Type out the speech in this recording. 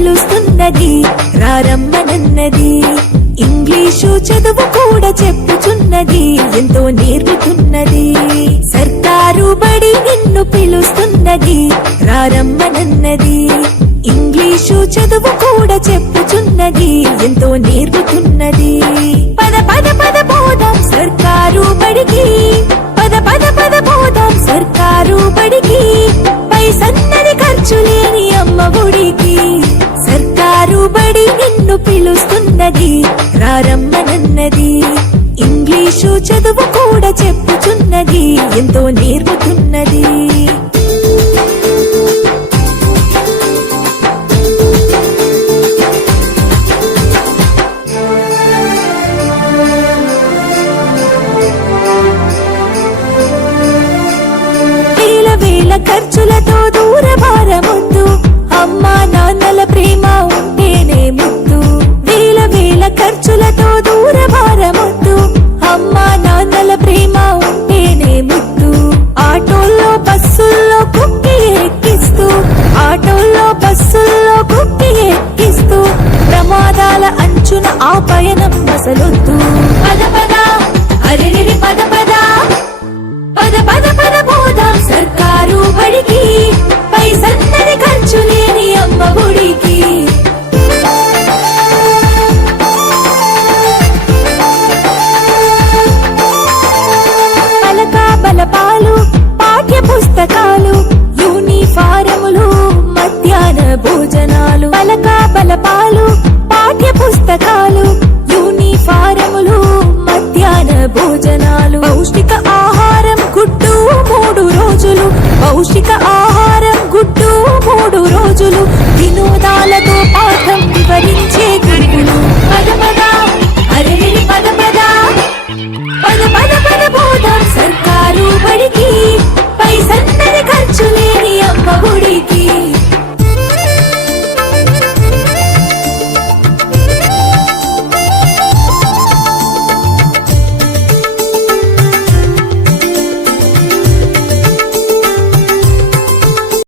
పిలుస్తున్నది రారమ్మనన్నది. English చదువు కూడా చెప్పుచున్నది ఎంతో నేర్పుతున్నది. సర్కారు బడి నిన్ను పిలుస్తున్నది రారమ్మనన్నది. ఇంగ్లీషు చదువు కూడా చెప్పుచున్నది ఎంతో నేర్పుతున్నది. పద పద పద పోదాం సర్కారు బడికి, పద పద పద పోదాం సర్కారు బడికి, పైసన్నది ఖర్చు లేని అమ్మ ఒడికి. సర్కారు బడి నిన్ను పిలుస్తున్నది రారమ్మనన్నది. ఇంగ్లీషు చదువు కూడా చెప్పుచున్నది ఎంతో నేర్పుతున్నది. ఖర్చులతో దూరభారమొద్దు, అమ్మా నాన్నల ప్రేమ ఉంటేనే ముద్దు. వేల వేల ఖర్చులతో దూరభారమొద్దు, అమ్మా నాన్నల ప్రేమ ఉంటేనే ముద్దు. ఆటోల్లో బస్సుల్లో కుక్కి ఎక్కిస్తూ, ఆటోల్లో బస్సుల్లో కుక్కి ఎక్కిస్తూ, ప్రమాదాల అంచున ఆ పయనం అసలొద్దు. పద పద అరెరి పద పద, పద పద పద పోదాం సర్కారు బడికి,